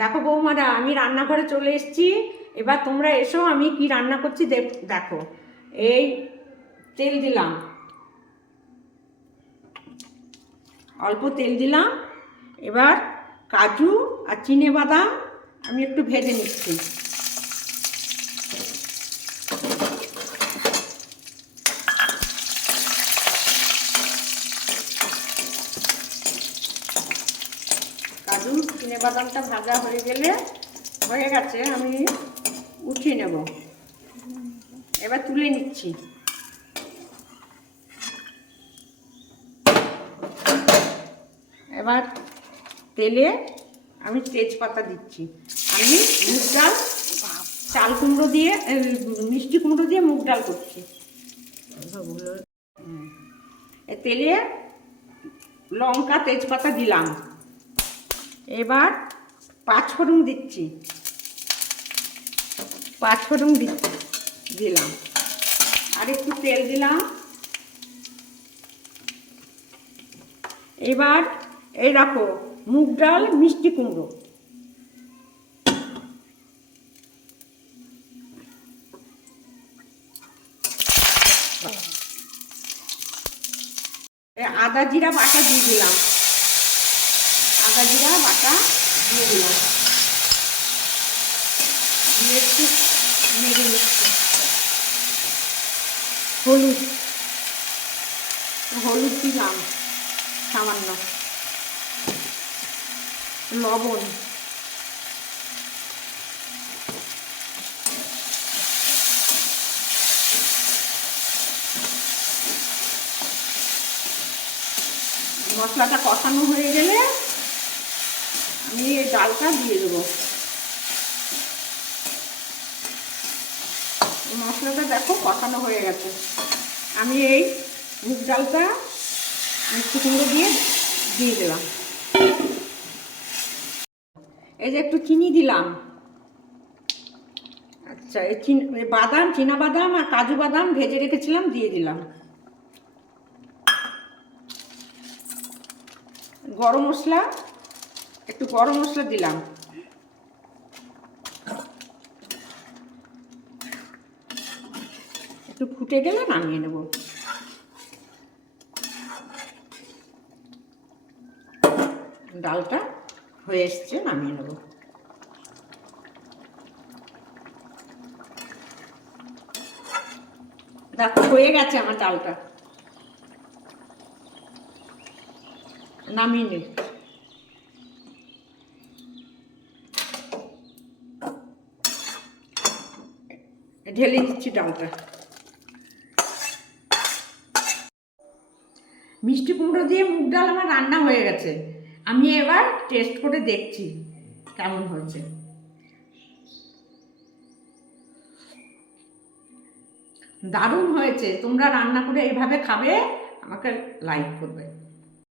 দেখো বৌমারা, আমি রান্নাঘরে চলে এসেছি। এবার তোমরা এসো, আমি কি রান্না করছি দেখো। এই তেল দিলাম, অল্প তেল দিলাম। এবার কাজু আর চিনে বাদাম আমি একটু ভেজে নিচ্ছি। কাজু চিনে বাদামটা ভাজা হয়ে গেছে, আমি উঠিয়ে নেব। এবার তুলে নিচ্ছি। এবার তেলে আমি তেজপাতা দিচ্ছি। আমি মুগ ডাল, চাল কুমড়ো দিয়ে, মিষ্টি কুমড়ো দিয়ে মুগ ডাল করছি। তেলে লঙ্কা তেজপাতা দিলাম। এবার পাঁচফোড়ন দিচ্ছি, দিলাম। আর একটু তেল দিলাম। এবার এই রাখো মুগ ডাল, মিষ্টি কুমড়ো। আদা জিরা বাটা দিয়ে দিলাম। দিয়ে একটু নেড়ে নিচ্ছি। হলুদ দিলাম সামান্য, লবণ, মশলাটা কষানো হয়ে গেলে আমি এই ডালটা দিয়ে দেবো। মশলাটা দেখো কষানো হয়ে গেছে। আমি এই মুগ ডালটা মিষ্টি কুমড়ো দিয়ে দিলাম। এই যে একটু চিনি দিলাম। আচ্ছা, এই চীনা বাদাম আর কাজু বাদাম ভেজে রেখেছিলাম, দিয়ে দিলাম। গরম মশলা দিলাম। একটু ফুটে গেলে নামিয়ে নেব। ডালটা হয়ে এসছে, নামিয়ে নেব। দেখো হয়ে গেছে আমার ডালটা, নামিয়ে নেব। ঢেলে দিচ্ছি ডালটা। মিষ্টি কুমড়ো দিয়ে মুগ ডাল আমার রান্না হয়ে গেছে। আমি এবার টেস্ট করে দেখছি কেমন হয়েছে। দারুণ হয়েছে। তোমরা রান্না করে এইভাবে খাবে, আমাকে লাইক করবে।